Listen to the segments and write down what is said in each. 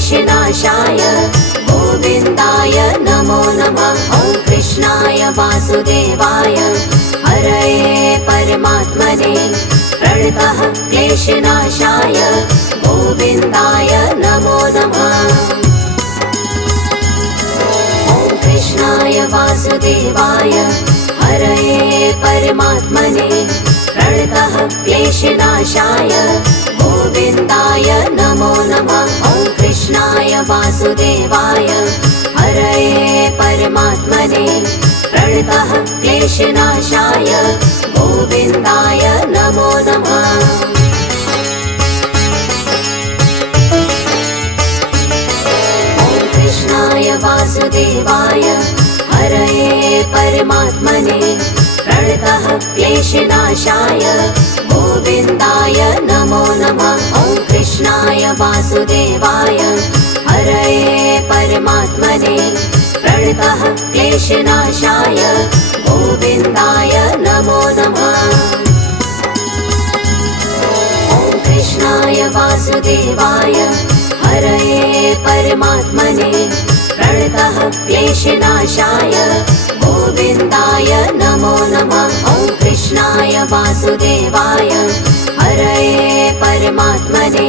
क्लेशनाशाय गोविन्दाय नमो नमः। ॐ कृष्णाय वासुदेवाय हरये परमात्मने प्रणतः क्लेशनाशाय गोविन्दाय नमो नमः। ॐ कृष्णाय वासुदेवाय हरये परमात्मने प्रणतः क्लेशनाशाय गोविन्दाय नमो नमः। ॐ कृष्णाय वासुदेवाय हरये परमात्मने प्रणतः क्लेशनाशाय गोविन्दाय नमो नमः। ॐ कृष्णाय वासुदेवाय हरये परमात्मने प्रणतः क्लेशनाशाय गोविन्दाय नमो नमः। ॐ कृष्णाय वासुदेवाय हरये परमात्मने प्रणतः क्लेशनाशाय गोविन्दाय नमो नमः। ॐ कृष्णाय वासुदेवाय हरये परमात्मने प्रणतः क्लेशनाशाय गोविन्दाय नमो नमः। ॐ कृष्णाय वासुदेवाय हरये परमात्मने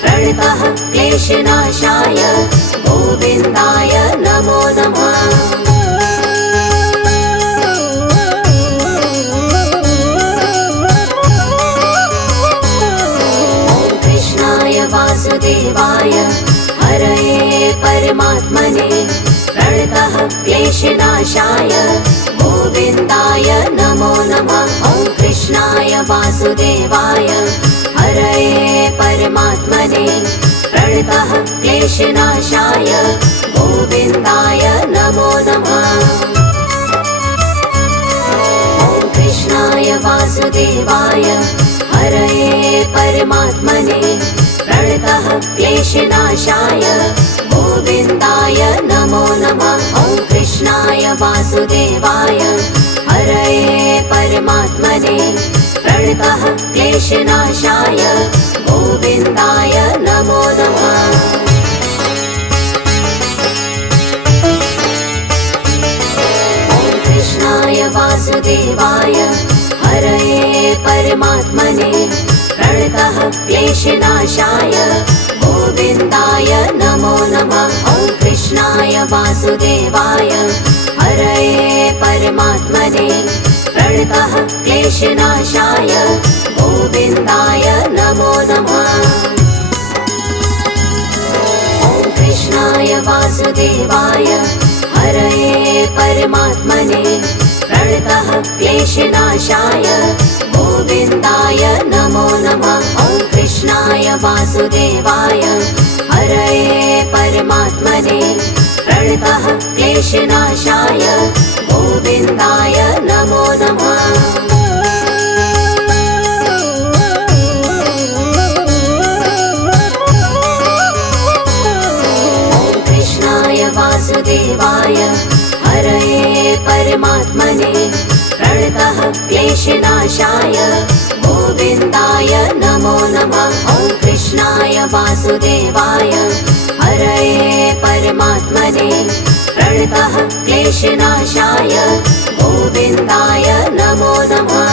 प्रणतः क्लेशनाशाय गोविन्दाय नमो नमः। ॐ कृष्णाय वासुदेवाय हरये परमात्मने प्रणतः क्लेशनाशाय गोविन्दाय नमो नमः। ॐ कृष्णाय वासुदेवाय हरये परमात्मने प्रणतः क्लेशनाशाय गोविन्दाय नमो नमः। ॐ कृष्णाय वासुदेवाय हरये परमात्मने प्रणतः क्लेशनाशाय गोविन्दाय नमो नमः। ॐ कृष्णाय वासुदेवाय हरये परमात्मने प्रणतः क्लेशनाशाय गोविन्दाय नमो नमः। ॐ कृष्णाय वासुदेवाय हरये परमात्मने प्रणतः क्लेशनाशाय गोविन्दाय नमो नमः। ॐ कृष्णाय वासुदेवाय हरये परमात्मने प्रणतः क्लेशनाशाय गोविन्दाय नमो नमः। ॐ कृष्णाय वासुदेवाय हरये परमात्मने प्रणतः क्लेशनाशाय गोविन्दाय नमो नमः। ॐ कृष्णाय वासुदेवाय हरये परमात्मने प्रणतः क्लेशनाशाय गोविन्दाय नमो नमः। ॐ कृष्णाय वासुदेवाय हरये परमात्मने प्रणतः क्लेशनाशाय गोविन्दाय नमो नमः। ॐ कृष्णाय वासुदेवाय हरये परमात्मने प्रणतः क्लेशनाशाय गोविन्दाय नमो नमः।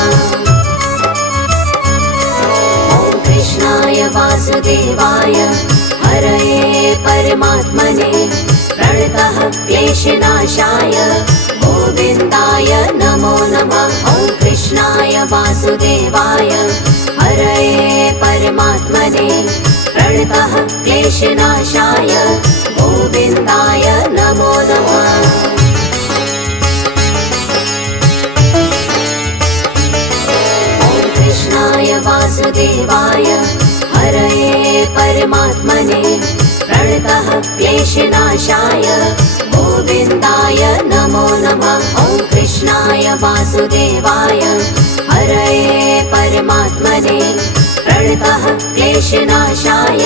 ॐ कृष्णाय वासुदेवाय हरये परमात्मने प्रणतः क्लेशनाशाय गोविन्दाय नमो नमः। ॐ कृष्णाय वासुदेवाय हरये परमात्मने प्रणतः क्लेशनाशाय गोविन्दाय नमो नमः। ॐ कृष्णाय वासुदेवाय हरये परमात्मने प्रणतः क्लेशनाशाय गोविन्दाय नमो नमः। ॐ कृष्णाय वासुदेवाय हरये परमात्मने प्रणतः क्लेशनाशाय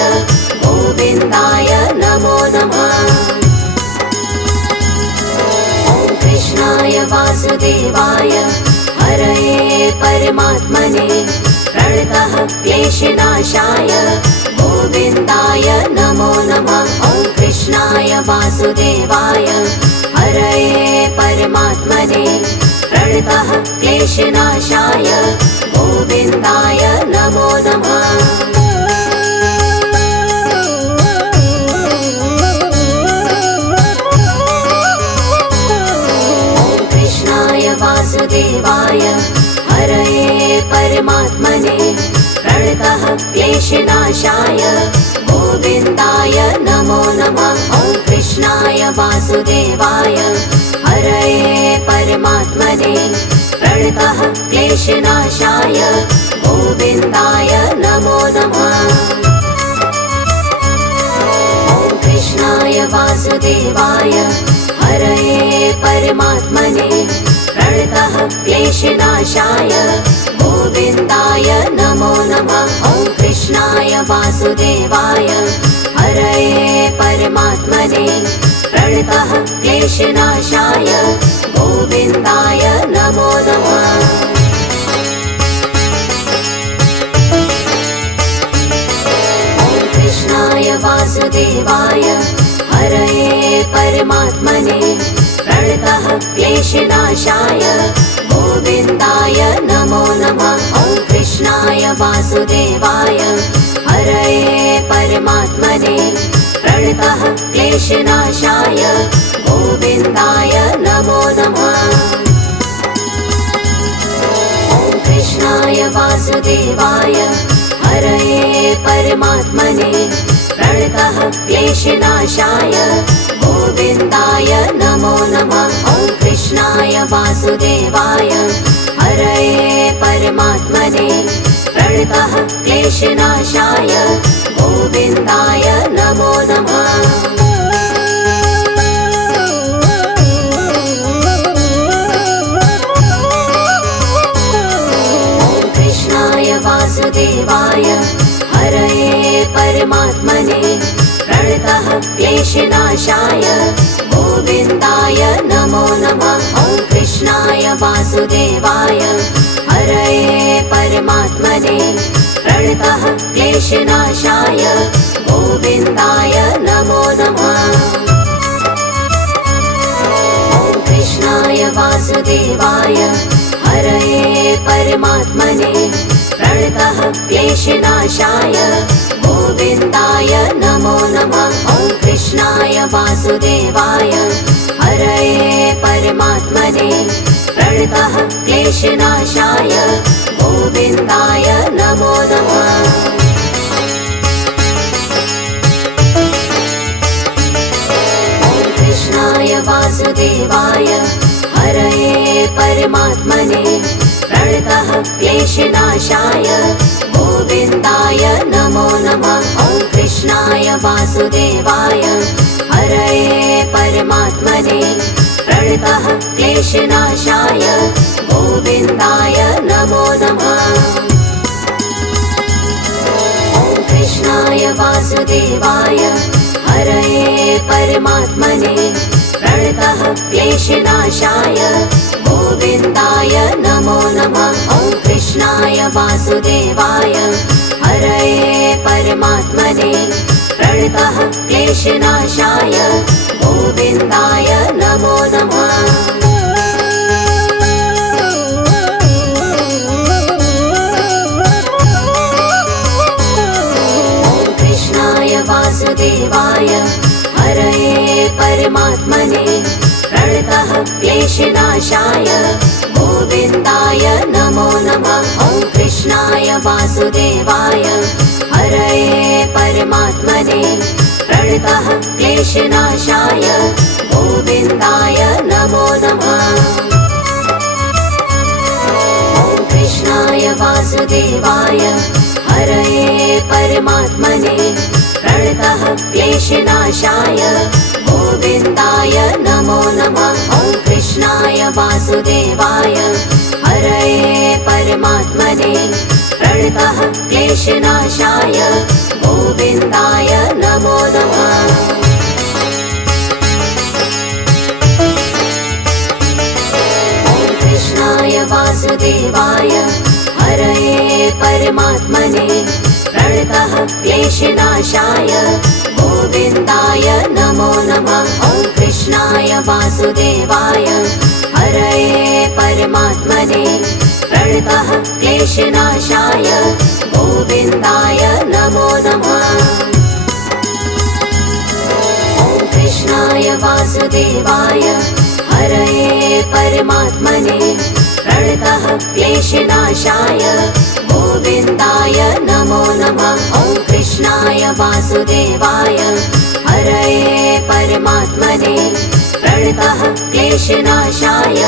गोविन्दाय नमो नमः। ॐ कृष्णाय वासुदेवाय हरये परमात्मने प्रणतः क्लेशनाशाय गोविन्दाय नमो नमः। वासुदेवाय हरये परमात्मने प्रणतः क्लेशनाशाय गोविन्दाय नमो नमः। वासुदेवाय हरये परमात्मने प्रणतः क्लेशनाशाय गोविन्दाय नमो नमः। ॐ कृष्णाय वासुदेवाय हरये परमात्मने प्रणतः क्लेशनाशाय गोविन्दाय नमो नमः। ॐ कृष्णाय वासुदेवाय हरये परमात्मने प्रणतः क्लेशनाशाय गोविन्दाय नमो नमः। ॐ कृष्णाय वासुदेवाय हरये परमात्मने प्रणतः क्लेशनाशाय गोविन्दाय नमो नमः। ॐ कृष्णाय वासुदेवाय हरये परमात्मने प्रणतः क्लेशनाशाय गोविन्दाय नमो नमः। ॐ कृष्णाय वासुदेवाय हरये परमात्मने प्रणतः क्लेशनाशाय गोविन्दाय नमो नमः। ॐ कृष्णाय वासुदेवाय हरये परमात्मने प्रणतः क्लेशनाशाय गोविन्दाय नमो नमः। ॐ कृष्णाय वासुदेवाय हरये परमात्मने प्रणतः क्लेशनाशाय गोविन्दाय नमो नमः। ॐ कृष्णाय वासुदेवाय हरये परमात्मने प्रणतः क्लेशनाशाय गोविन्दाय नमो नमः। ॐ कृष्णाय वासुदेवाय हरये परमात्मने प्रणतः क्लेशनाशाय गोविन्दाय नमो नमः। ॐ कृष्णाय वासुदेवाय हरये परमात्मने प्रणतः क्लेशनाशाय गोविन्दाय नमो नमः। ॐ कृष्णाय वासुदेवाय हरये परमात्मने प्रणतः क्लेशनाशाय गोविन्दाय नमो नमः। ॐ कृष्णाय वासुदेवाय हरये परमात्मने प्रणतः क्लेशनाशाय गोविन्दाय नमो नमः। ॐ कृष्णाय वासुदेवाय हरये परमात्मने प्रणतः क्लेशनाशाय गोविन्दाय नमो नमः। ॐ कृष्णाय वासुदेवाय हरये परमात्मने प्रणतः क्लेशनाशाय गोविन्दाय नमो नमः। ॐ कृष्णाय वासुदेवाय हरये परमात्मने प्रणतः क्लेशनाशाय गोविन्दाय नमो नमः। ॐ कृष्णाय वासुदेवाय हरये परमात्मने प्रणतः क्लेशनाशाय गोविन्दाय नमो नमः। ॐ कृष्णाय वासुदेवाय हरये परमात्मने प्रणतः क्लेशनाशाय गोविन्दाय नमो नमः। ॐ कृष्णाय वासुदेवाय हरये परमात्मने प्रणतः क्लेशनाशाय गोविन्दाय नमो नमः। ॐ कृष्णाय वासुदेवाय हरये परमात्मने प्रणतः क्लेशनाशाय गोविन्दाय नमो नमः। ॐ कृष्णाय वासुदेवाय हरये परमात्मने प्रणतः क्लेशनाशाय गोविन्दाय नमो नमः। वासुदेवाय हरये परमात्मने प्रणतः क्लेशनाशाय गोविन्दाय नमो नमः। ॐ कृष्णाय वासुदेवाय हरये परमात्मने प्रणतः क्लेशनाशाय गोविन्दाय नमो नमः। ॐ कृष्णाय वासुदेवाय हरये परमात्मने प्रणतः क्लेशनाशाय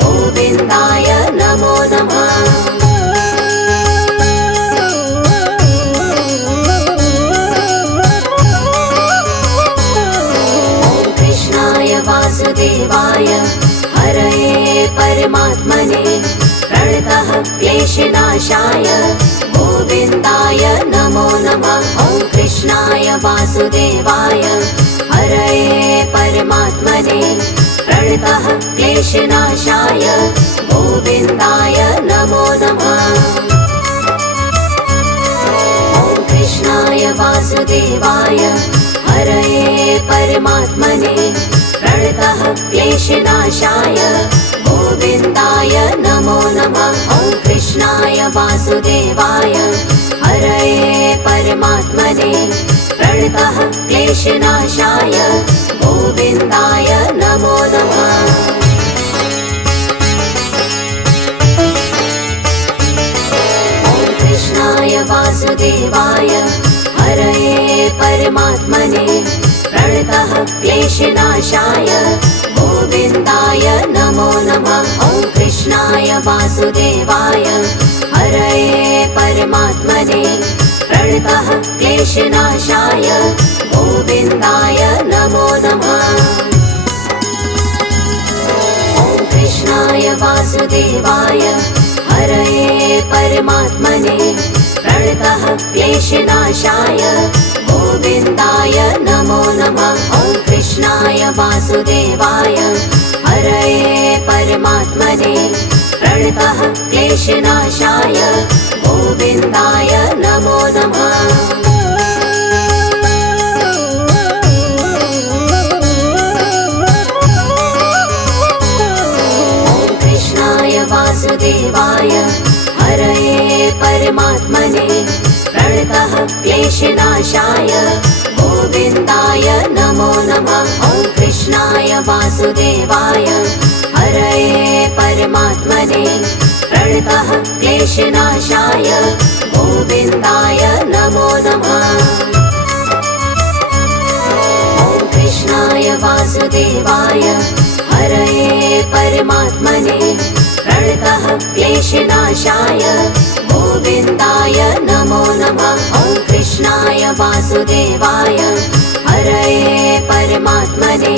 गोविन्दाय नमो नमः। ॐ कृष्णाय वासुदेवाय हरये परमात्मने प्रणतः क्लेशनाशाय गोविन्दाय नमो नमः। ॐ कृष्णाय वासुदेवाय हरये परमात्मने प्रणतः क्लेशनाशाय गोविन्दाय नमो नमः। ॐ कृष्णाय वासुदेवाय हरये परमात्मने प्रणतः क्लेशनाशाय गोविन्दाय नमो नमः। ॐ कृष्णाय वासुदेवाय हरये परमात्मने प्रणतः क्लेशनाशाय गोविन्दाय नमो नमः। ॐ कृष्णाय वासुदेवाय हरये परमात्मने प्रणतः क्लेशनाशाय गोविन्दाय नमो नमः। ॐ कृष्णाय वासुदेवाय हरये परमात्मने प्रणतः क्लेशनाशाय गोविन्दाय नमो नमः। ॐ कृष्णाय वासुदेवाय हरये परमात्मने प्रणतः क्लेशनाशाय गोविन्दाय नमो नमः। ॐ कृष्णाय वासुदेवाय हरये परमात्मने प्रणतः क्लेशनाशाय गोविन्दाय नमो नमः। ॐ कृष्णाय वासुदेवाय हरये परमात्मने प्रणतः क्लेशनाशाय गोविन्दाय नमो नमः। ॐ कृष्णाय वासुदेवाय हरये परमात्मने प्रणतः क्लेशनाशाय गोविन्दाय नमो नमः। ॐ कृष्णाय वासुदेवाय हरये परमात्मने प्रणतः क्लेशनाशाय गोविन्दाय नमो नमः। ॐ कृष्णाय वासुदेवाय हरये परमात्मने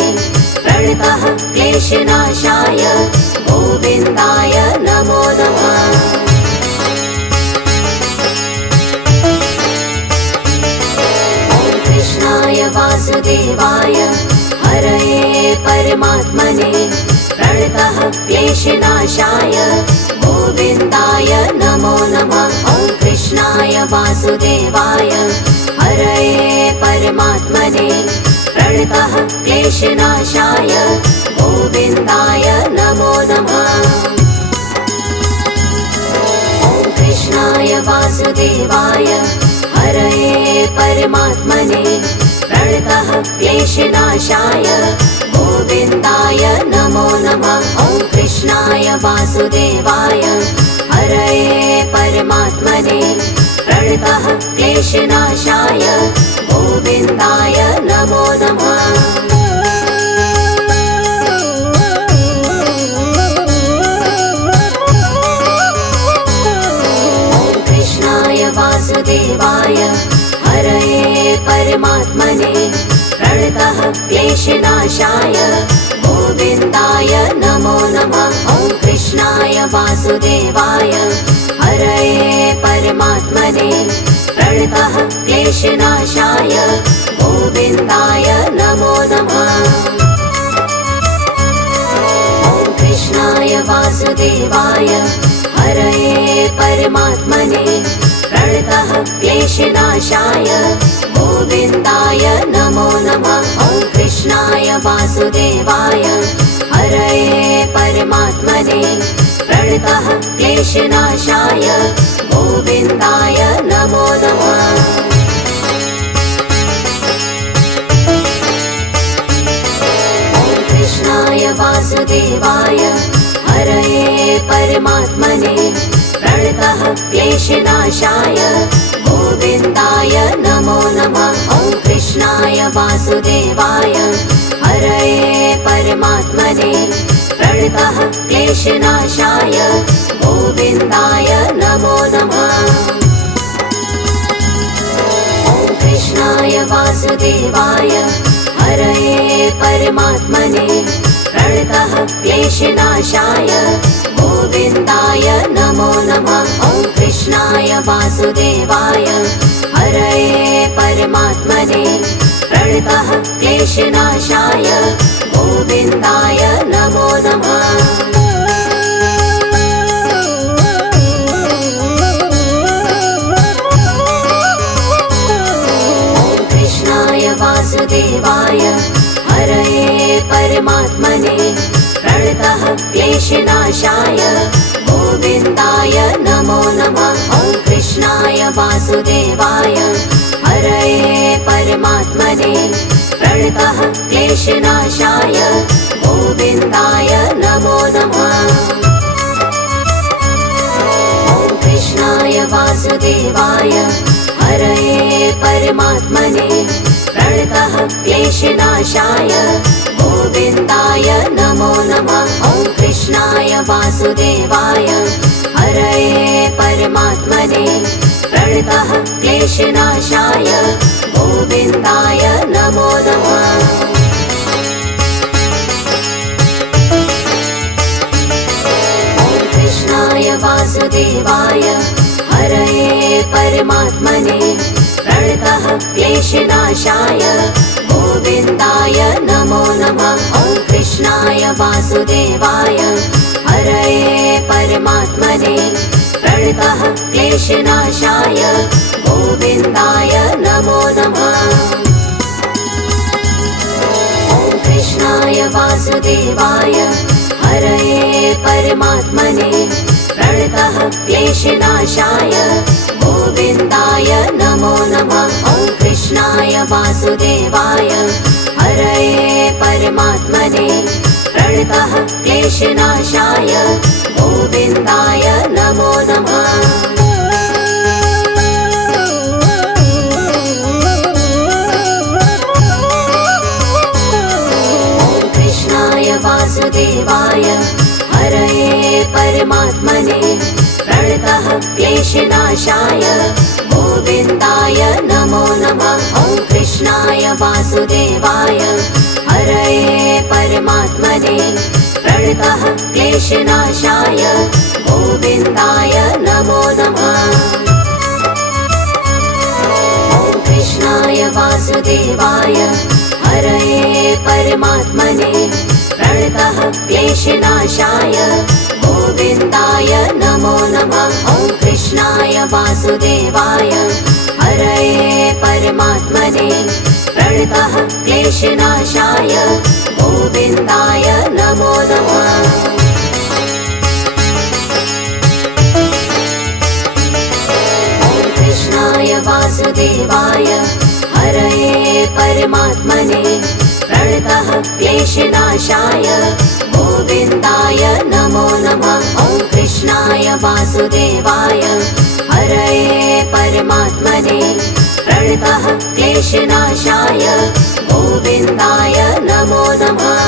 प्रणतः क्लेशनाशाय गोविन्दाय नमो नमः। ॐ कृष्णाय वासुदेवाय हरये परमात्मने प्रणतः क्लेशनाशाय गोविन्दाय नमो नमः। ॐ कृष्णाय वासुदेवाय हरये परमात्मने प्रणतः क्लेशनाशाय गोविन्दाय नमो नमः। ॐ कृष्णाय वासुदेवाय हरये परमात्मने प्रणतः क्लेशनाशाय गोविन्दाय नमो नमः। ॐ कृष्णाय वासुदेवाय हरये परमात्मने प्रणतः क्लेशनाशाय गोविन्दाय नमो नमः। ॐ कृष्णाय वासुदेवाय हरये परमात्मने प्रणतः क्लेशनाशाय गोविन्दाय नमो नमः। ॐ कृष्णाय वासुदेवाय हरये परमात्मने प्रणतः क्लेशनाशाय गोविन्दाय नमो नमः। ॐ कृष्णाय वासुदेवाय हरये परमात्मने प्रणतः क्लेशनाशाय गोविन्दाय नमो नमः। ॐ कृष्णाय कृष्णाय वासुदेवाय हरये परमात्मने प्रणतः क्लेशनाशाय गोविन्दाय नमो नमः। कृष्णाय वासुदेवाय हरये परमात्मने प्रणतः क्लेशनाशाय गोविन्दाय नमो नमः। ॐ कृष्णाय वासुदेवाय हरये परमात्मने प्रणतः क्लेशनाशाय गोविन्दाय नमो नमः। ॐ कृष्णाय वासुदेवाय हरये परमात्मने प्रणतः क्लेशनाशाय गोविन्दाय नमो नमः। ॐ कृष्णाय वासुदेवाय हरये परमात्मने प्रणतः क्लेशनाशाय गोविन्दाय नमो नमः। वासुदेवाय हरये परमात्मने प्रणतः क्लेशनाशाय गोविन्दाय नमो नमः। ॐ कृष्णाय वासुदेवाय हरये परमात्मने प्रणतः क्लेशनाशाय गोविन्दाय नमो नमः। ॐ कृष्णाय वासुदेवाय हरये परमात्मने प्रणतः क्लेशनाशाय गोविन्दाय नमो नमः। ॐ कृष्णाय वासुदेवाय हरये परमात्मने प्रणतः क्लेशनाशाय गोविन्दाय नमो नमः। ॐ कृष्णाय वासुदेवाय हरये परमात्मने प्रणतः क्लेशनाशाय गोविन्दाय नमो नमः। ॐ कृष्णाय वासुदेवाय हरये परमात्मने प्रणतः क्लेशनाशाय गोविन्दाय नमो नमः। ॐ कृष्णाय वासुदेवाय हरये परमात्मने प्रणतः क्लेशनाशाय गोविन्दाय नमो नमः। ॐ कृष्णाय वासुदेवाय हरये परमात्मने प्रणतः क्लेशनाशाय गोविन्दाय नमो नमः। ॐ कृष्णाय वासुदेवाय हरये परमात्मने प्रणतः क्लेशनाशाय गोविन्दाय नमो नमः। ॐ कृष्णाय वासुदेवाय हरये परमात्मने प्रणतः क्लेशनाशाय गोविन्दाय नमो नमः। ॐ कृष्णाय वासुदेवाय हरये परमात्मने प्रणतः क्लेशनाशाय गोविन्दाय नमो नमः। ॐ कृष्णाय वासुदेवाय हरये परमात्मने प्रणतः क्लेशनाशाय गोविन्दाय नमो नमः। ॐ कृष्णाय वासुदेवाय हरये परमात्मने प्रणतः क्लेशनाशाय गोविन्दाय नमो नमः। ॐ कृष्णाय वासुदेवाय हरये परमात्मने प्रणतः क्लेशनाशाय गोविन्दाय नमो नमः।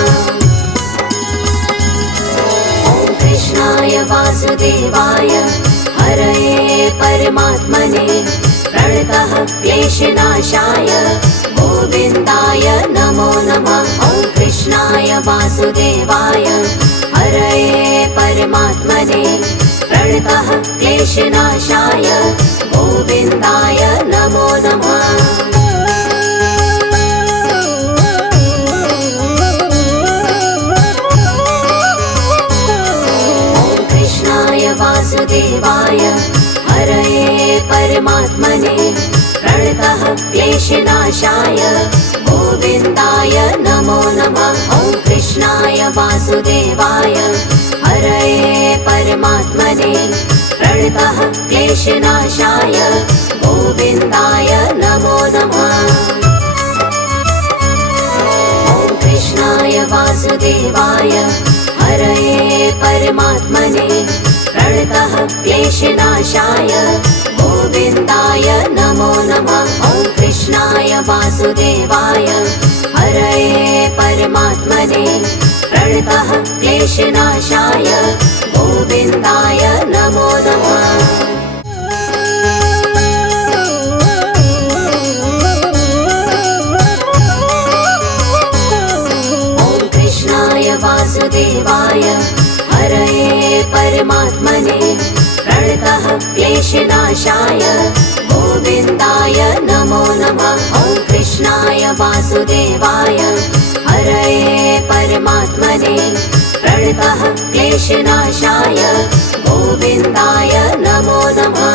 ॐ कृष्णाय वासुदेवाय हरये परमात्मने प्रणतः क्लेशनाशाय गोविन्दाय नमो नमः। ॐ कृष्णाय वासुदेवाय हरये परमात्मने प्रणतः क्लेशनाशाय गोविन्दाय नमो नमः। ॐ कृष्णाय वासुदेवाय हरये परमात्मने प्रणतः क्लेशनाशाय गोविन्दाय नमो वासुदेवाय हरये परमात्मने प्रणतः क्लेशनाशाय गोविन्दाय नमो नमः। ॐ कृष्णाय वासुदेवाय हरये परमात्मने प्रणतः क्लेशनाशाय गोविन्दाय नमो नमः। ॐ कृष्णाय वासुदेवाय हरये परमात्मने प्रणतः क्लेशनाशाय गोविन्दाय नमो नमः। ॐ कृष्णाय वासुदेवाय हरये परमात्मने प्रणतः क्लेशनाशाय गोविन्दाय नमो नमः। ॐ कृष्णाय वासुदेवाय हरये परमात्मने प्रणतः क्लेशनाशाय गोविन्दाय नमो नमः।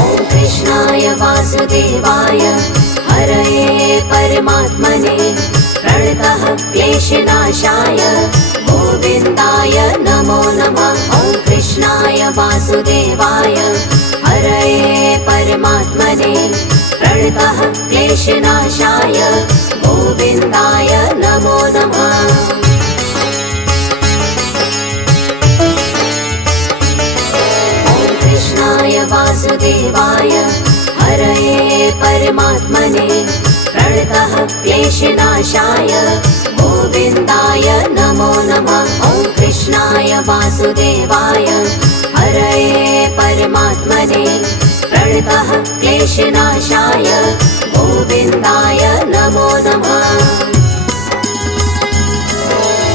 ॐ कृष्णाय वासुदेवाय हरये परमात्मने प्रणतः क्लेशनाशाय गोविन्दाय नमो नमः। ॐ कृष्णाय वासुदेवाय हरये परमात्मने प्रणतः क्लेशनाशाय गोविन्दाय नमो नमः। ॐ कृष्णाय वासुदेवाय हरये परमात्मने प्रणतः क्लेशनाशाय गोविन्दाय नमो नमः। ॐ कृष्णाय वासुदेवाय हरये परमात्मने प्रणतः क्लेशनाशाय गोविन्दाय नमो नमः।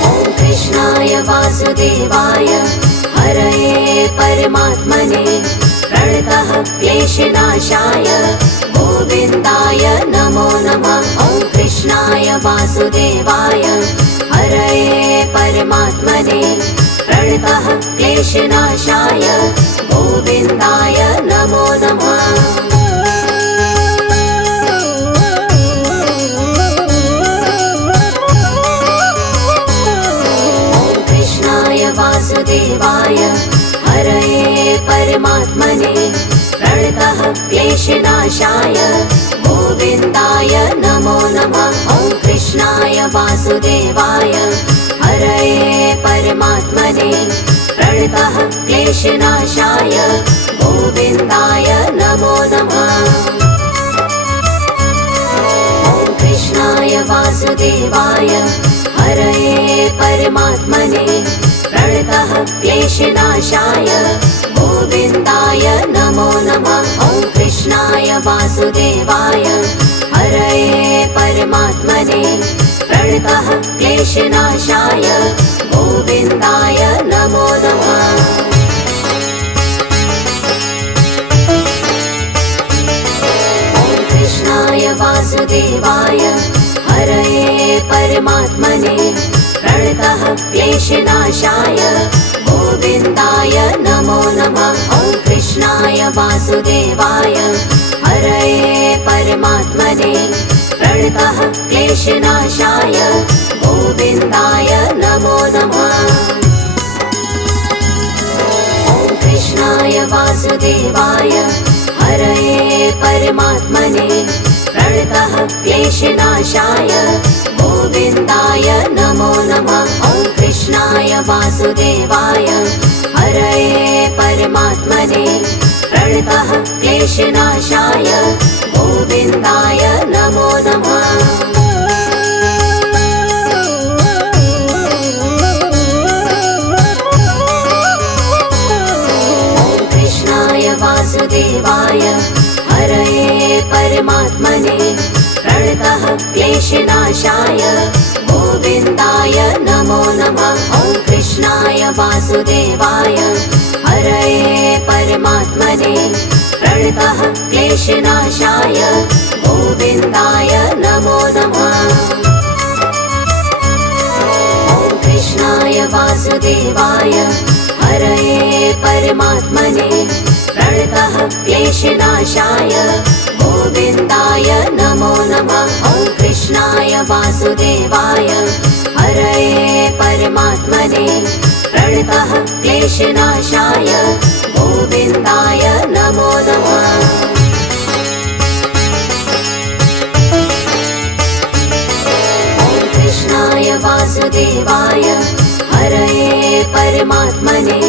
ॐ कृष्णाय वासुदेवाय हरये परमात्मने प्रणतः क्लेशनाशाय गोविन्दाय नमो नमः। ॐ कृष्णाय वासुदेवाय हरये परमात्मने प्रणतः क्लेशनाशाय गोविन्दाय नमो नमः। ॐ कृष्णाय वासुदेवाय हरये परमात्मने प्रणतः क्लेशनाशाय गोविन्दाय नमो नमः। ॐ कृष्णाय वासुदेवाय हरये परमात्मने प्रणतः क्लेशनाशाय गोविन्दाय नमो नमः। ॐ कृष्णाय वासुदेवाय हरये परमात्मने प्रणतः क्लेशनाशाय गोविन्दाय नमो नमः। ॐ कृष्णाय वासुदेवाय हरये परमात्मने प्रणतः क्लेशनाशाय गोविन्दाय नमो नमः। ॐ कृष्णाय वासुदेवाय हरये परमात्मने प्रणतः क्लेशनाशाय गोविन्दाय नमो नमः। ॐ कृष्णाय वासुदेवाय हरये परमात्मने प्रणतः क्लेशनाशाय गोविन्दाय नमो नमः। ॐ कृष्णाय वासुदेवाय हरये परमात्मने प्रणतः क्लेशनाशाय गोविन्दाय नमो नमः। ॐ कृष्णाय वासुदेवाय हरये परमात्मने प्रणतः क्लेशनाशाय गोविन्दाय नमो नमः। ॐ कृष्णाय वासुदेवाय हरये परमात्मने प्रणतः क्लेशनाशाय गोविन्दाय नमो नमः। ॐ कृष्णाय वासुदेवाय हरये परमात्मने प्रणतः क्लेशनाशाय गोविन्दाय नमो नमः। ॐ कृष्णाय वासुदेवाय हरये परमात्मने प्रणतः क्लेशनाशाय गोविन्दाय नमो नमः। ॐ कृष्णाय वासुदेवाय परमात्मने प्रणतः क्लेशनाशाय गोविन्दाय नमो नमः। ॐ कृष्णाय वासुदेवाय हरये परमात्मने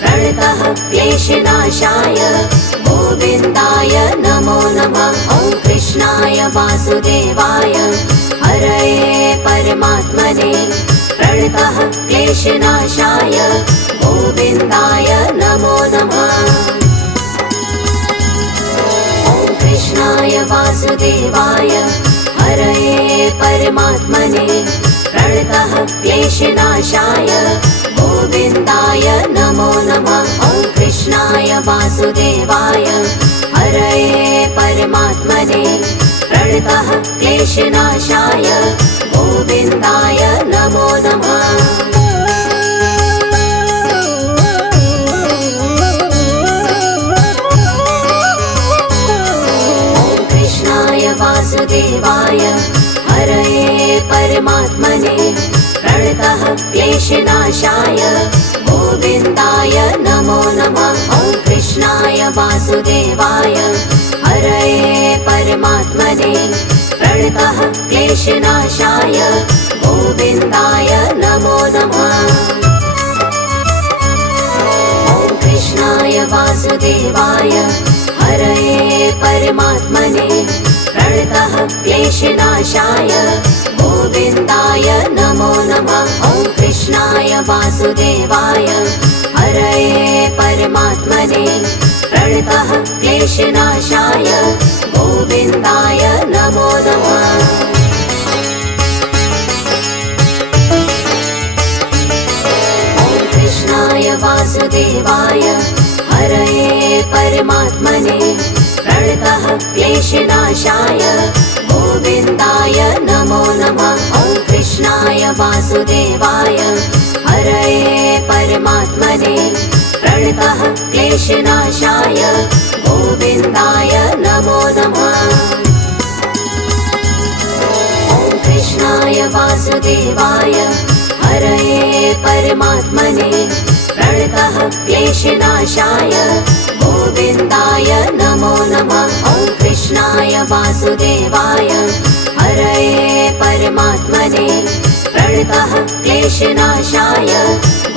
प्रणतः क्लेशनाशाय गोविन्दाय नमो नमः। ॐ कृष्णाय वासुदेवाय हरये परमात्मने प्रणतः क्लेशनाशाय गोविन्दाय नमो नमः। ॐ कृष्णाय वासुदेवाय हरये परमात्मने प्रणतः क्लेशनाशाय गोविन्दाय नमो नमः। ॐ कृष्णाय वासुदेवाय हरये परमात्मने प्रणतः क्लेशनाशाय गोविन्दाय नमो नमः। ॐ कृष्णाय वासुदेवाय हरये परमात्मने प्रणतः क्लेशनाशाय गोविन्दाय नमो नमः। ॐ कृष्णाय वासुदेवाय हरये परमात्मने प्रणतः क्लेशनाशाय गोविन्दाय नमो नमः। ॐ कृष्णाय वासुदेवाय हरये परमात्मने प्रणतः क्लेशनाशाय गोविन्दाय नमो नमः। ॐ कृष्णाय वासुदेवाय हरये परमात्मने प्रणतः क्लेशनाशाय गोविन्दाय नमो नमः। ॐ कृष्णाय वासुदेवाय हरये परमात्मने प्रणतः क्लेशनाशाय गोविन्दाय नमो नमः। ॐ कृष्णाय वासुदेवाय हरये परमात्मने प्रणतः क्लेशनाशाय गोविन्दाय नमो नमः। ॐ कृष्णाय वासुदेवाय हरये परमात्मने प्रणतः क्लेशनाशाय गोविन्दाय नमो नमः। ॐ कृष्णाय वासुदेवाय हरये परमात्मने प्रणतः क्लेशनाशाय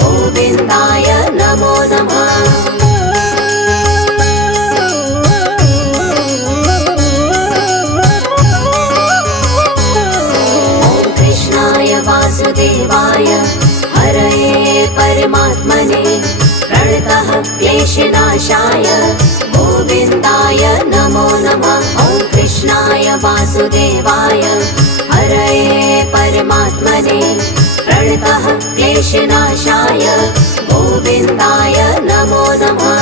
गोविन्दाय नमो नमः। ॐ कृष्णाय वासुदेवाय हरये परमात्मने प्रणतः क्लेशनाशाय गोविन्दाय नमो नमः। ॐ कृष्णाय वासुदेवाय हरये परमात्मने प्रणतः क्लेशनाशाय गोविन्दाय नमो नमः।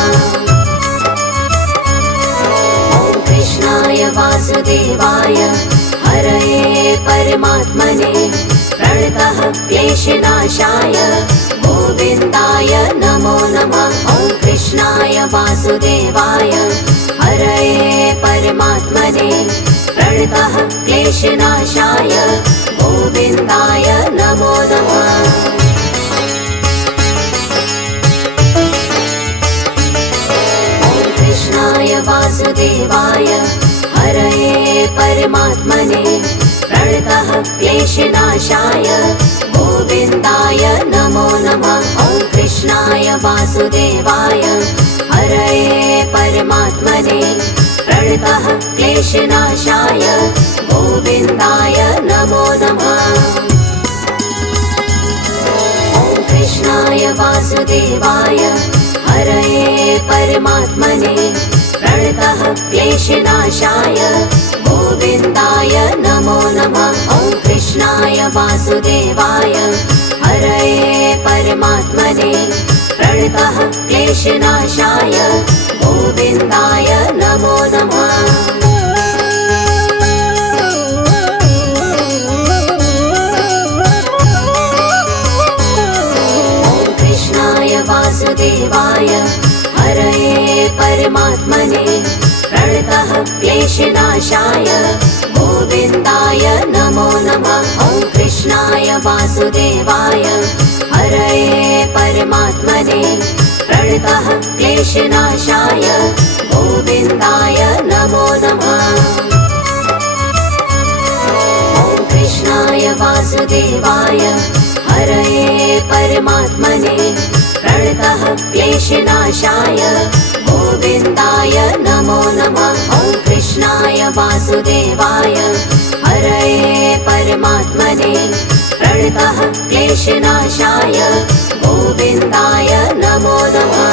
ॐ कृष्णाय वासुदेवाय हरये परमात्मने प्रणतः क्लेशनाशाय गोविन्दाय नमो नमः। ॐ कृष्णाय वासुदेवाय हरये परमात्मने प्रणतः क्लेशनाशाय गोविन्दाय नमो नमः। ॐ कृष्णाय वासुदेवाय हरये परमात्मने प्रणतः क्लेशनाशाय गोविन्दाय नमो नमः। ॐ कृष्णाय वासुदेवाय हरये परमात्मने प्रणतः क्लेशनाशाय गोविन्दाय नमो नमः। ॐ कृष्णाय वासुदेवाय हरये परमात्मने प्रणतः क्लेशनाशाय गोविन्दाय नमो नमः। ॐ कृष्णाय वासुदेवाय हरये परमात्मने प्रणतः क्लेशनाशाय गोविन्दाय नमो नमः। ॐ कृष्णाय वासुदेवाय हरये परमात्मने प्रणतः क्लेशनाशाय गोविन्दाय नमो नमः। ॐ कृष्णाय वासुदेवाय परमात्मने प्रणतः क्लेशनाशाय गोविन्दाय नमो नमः। ॐ कृष्णाय वासुदेवाय हरये परमात्मने प्रणतः क्लेशनाशाय गोविन्दाय नमो नमः। ॐ कृष्णाय वासुदेवाय हरये परमात्मने प्रणतः क्लेशनाशाय गोविन्दाय नमो नमः।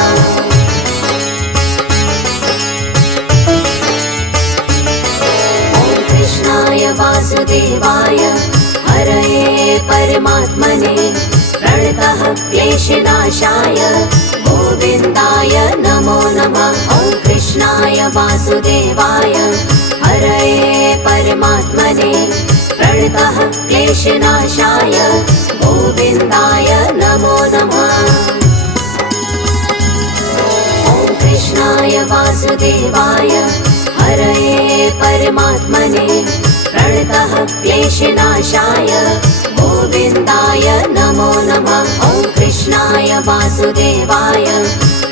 ॐ कृष्णाय वासुदेवाय हरये परमात्मने प्रणतः क्लेशनाशाय गोविन्दाय नमो नमः। ॐ कृष्णाय वासुदेवाय हरये परमात्मने प्रणतः क्लेशनाशाय गोविन्दाय नमो नमः। ॐ कृष्णाय वासुदेवाय हरये परमात्मने प्रणतः क्लेशनाशाय गोविन्दाय नमो नमः। ॐ कृष्णाय वासुदेवाय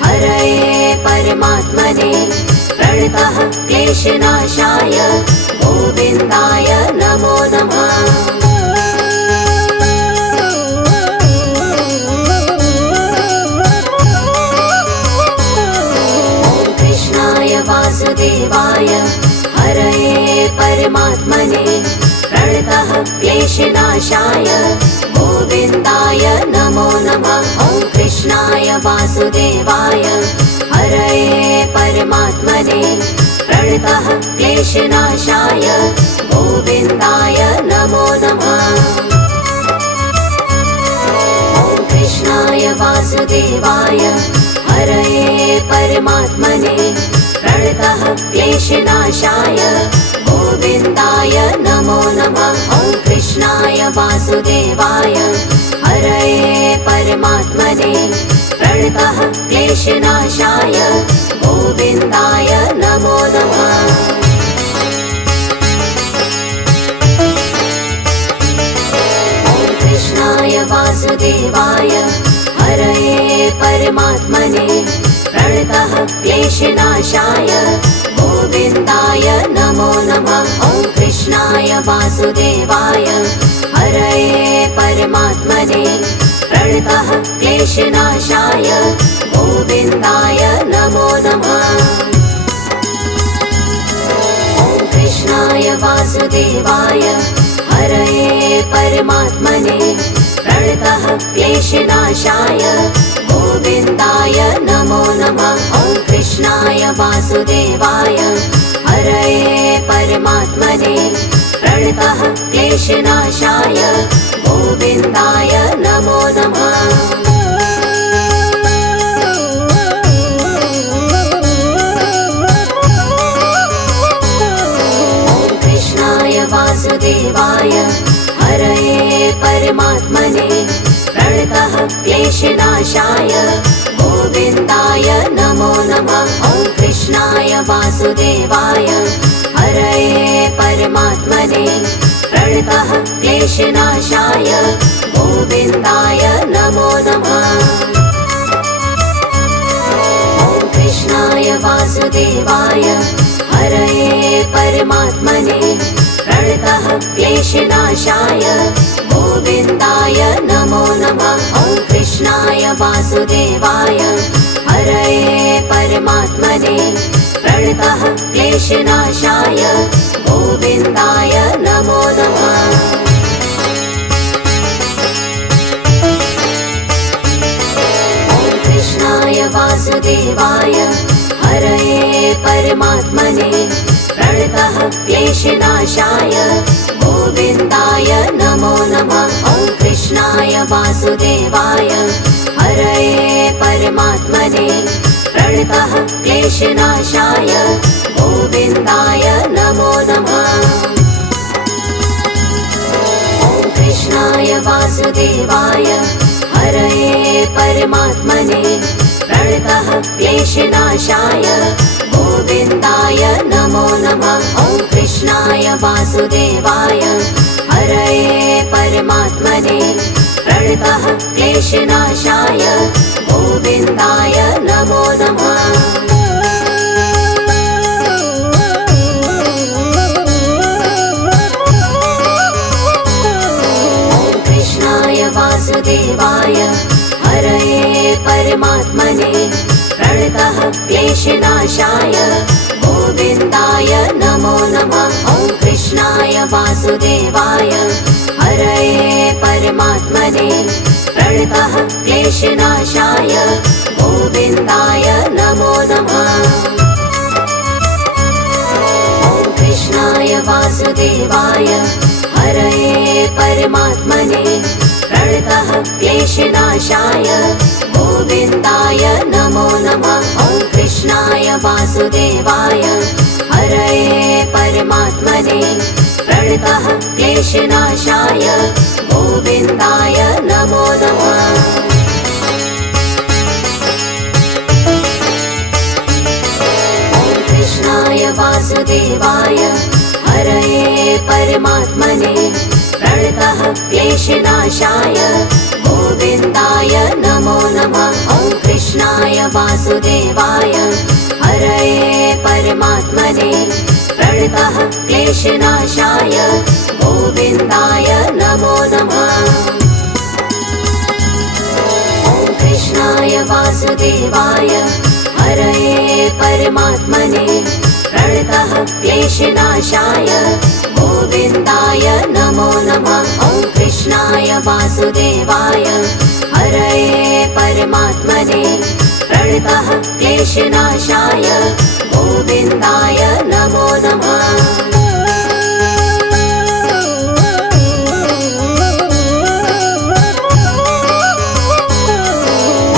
हरये परमात्मने प्रणतः क्लेशनाशाय गोविन्दाय नमो नमः। ॐ कृष्णाय वासुदेवाय हरये परमात्मने प्रणतः क्लेशनाशाय गोविन्दाय नमो नमः। ॐ कृष्णाय वासुदेवाय हरये परमात्मने प्रणतः क्लेशनाशाय गोविन्दाय नमो नमः। ॐ कृष्णाय वासुदेवाय हरये परमात्मने प्रणतः क्लेशनाशाय गोविन्दाय नमो नमः। ॐ कृष्णाय वासुदेवाय हरये परमात्मने प्रणतः क्लेशनाशाय गोविन्दाय नमो नमः। ॐ कृष्णाय वासुदेवाय हरये परमात्मने प्रणतः क्लेशनाशाय गोविन्दाय नमो नमः। ॐ कृष्णाय वासुदेवाय हरये परमात्मने प्रणतः क्लेशनाशाय गोविन्दाय नमो नमः। ॐ कृष्णाय वासुदेवाय हरये परमात्मने प्रणतः क्लेशनाशाय गोविन्दाय नमो नमः। ॐ कृष्णाय वासुदेवाय हरये परमात्मने प्रणतः क्लेशनाशाय गोविन्दाय नमो नमः। ॐ कृष्णाय वासुदेवाय हरये परमात्मने प्रणतः क्लेशनाशाय गोविन्दाय नमो नमः। ॐ कृष्णाय वासुदेवाय हरये परमात्मने प्रणतः क्लेशनाशाय गोविन्दाय नमो नमः। ॐ कृष्णाय वासुदेवाय हरये परमात्मने प्रणतः क्लेशनाशाय गोविन्दाय नमो नमः। ॐ कृष्णाय वासुदेवाय हरये परमात्मने प्रणतः क्लेशनाशाय गोविन्दाय नमो नमः। ॐ कृष्णाय वासुदेवाय हरये परमात्मने प्रणतः क्लेशनाशाय गोविन्दाय नमो नमः। ॐ कृष्णाय वासुदेवाय हरये परमात्मने प्रणतः क्लेशनाशाय गोविन्दाय नमो नमः। ॐ कृष्णाय वासुदेवाय हरये परमात्मने प्रणतः क्लेशनाशाय गोविन्दाय नमो नमः। ॐ कृष्णाय वासुदेवाय हरये परमात्मने प्रणतः क्लेशनाशाय गोविन्दाय नमो नमः। वासुदेवाय हरये परमात्मने प्रणतः क्लेशनाशाय गोविन्दाय नमो नमः। ॐ कृष्णाय वासुदेवाय हरये परमात्मने प्रणतः क्लेशनाशाय गोविन्दाय नमो नमः। ॐ कृष्णाय वासुदेवाय हरये परमात्मने प्रणतः क्लेशनाशाय गोविन्दाय नमो नमः। ॐ कृष्णाय वासुदेवाय हरये परमात्मने प्रणतः क्लेशनाशाय गोविन्दाय नमो नमः। ॐ कृष्णाय वासुदेवाय हरये परमात्मने प्रणतः क्लेशनाशाय गोविन्दाय नमो नमः। ॐ कृष्णाय वासुदेवाय हरये परमात्मने प्रणतः क्लेशनाशाय गोविन्दाय नमो नमः। ॐ कृष्णाय वासुदेवाय हरये परमात्मने प्रणतः क्लेशनाशाय गोविन्दाय नमो नमः। ॐ कृष्णाय वासुदेवाय हरये परमात्मने प्रणतः क्लेशनाशाय गोविन्दाय नमो नमः।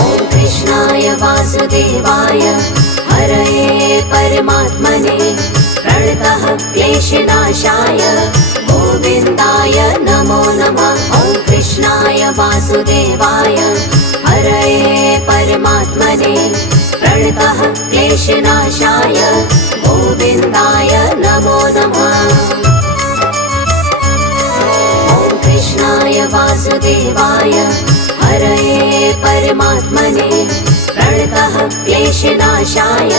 ॐ कृष्णाय वासुदेवाय हरये परमात्मने प्रणतः क्लेशनाशाय गोविन्दाय नमो नमः। ॐ कृष्णाय वासुदेवाय हरये परमात्मने प्रणतः क्लेशनाशाय गोविन्दाय नमो नमः। ॐ कृष्णाय वासुदेवाय हरये परमात्मने प्रणतः क्लेशनाशाय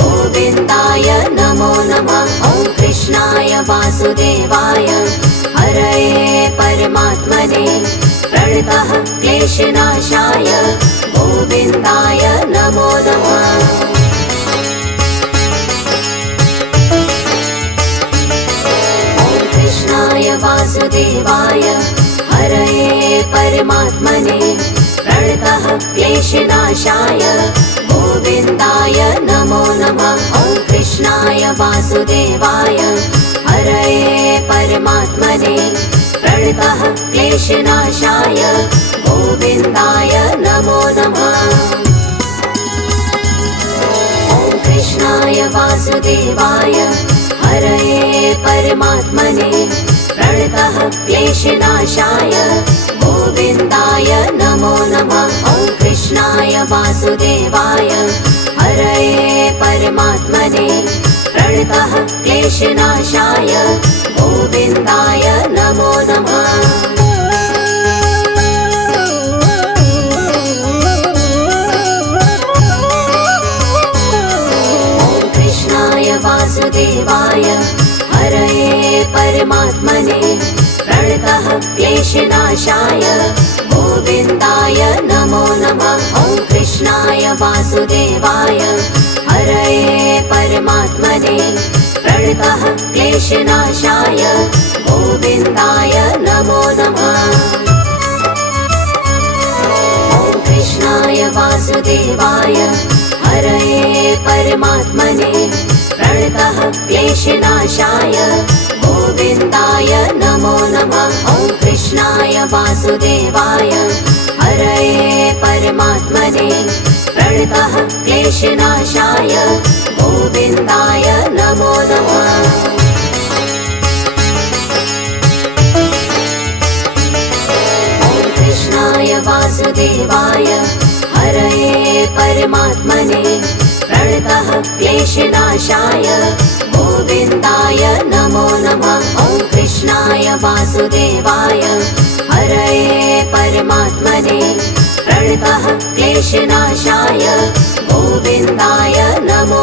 गोविन्दाय नमो नमः। ॐ कृष्णाय वासुदेवाय हरये परमात्मने प्रणतः क्लेशनाशाय गोविन्दाय नमो नमः। ॐ कृष्णाय वासुदेवाय हरये परमात्मने प्रणतः क्लेशनाशाय गोविन्दाय नमो नमः। ॐ कृष्णाय वासुदेवाय हरये परमात्मने प्रणतः क्लेशनाशाय गोविन्दाय नमो नमः। ॐ कृष्णाय वासुदेवाय हरये परमात्मने प्रणतः क्लेशनाशाय गोविन्दाय नमो नमः। ॐ कृष्णाय वासुदेवाय हरये परमात्मने प्रणतः क्लेशनाशाय गोविन्दाय नमो नमः। ॐ कृष्णाय वासुदेवाय हरये परमात्मने प्रणतः क्लेशनाशाय गोविन्दाय नमो नमः। ॐ कृष्णाय वासुदेवाय हरये परमात्मने प्रणतः क्लेशनाशाय गोविन्दाय नमो नमः। ॐ कृष्णाय वासुदेवाय हरये परमात्मने प्रणतः क्लेशनाशाय गोविन्दाय नमो नमः। ॐ कृष्णाय वासुदेवाय हरये परमात्मने प्रणतः क्लेशनाशाय गोविन्दाय नमो नमः। ॐ कृष्णाय वासुदेवाय हरये परमात्मने प्रणतः क्लेशनाशाय गोविन्दाय नमो नमः। ॐ कृष्णाय वासुदेवाय हरये परमात्मने प्रणतः क्लेशनाशाय गोविन्दाय नमो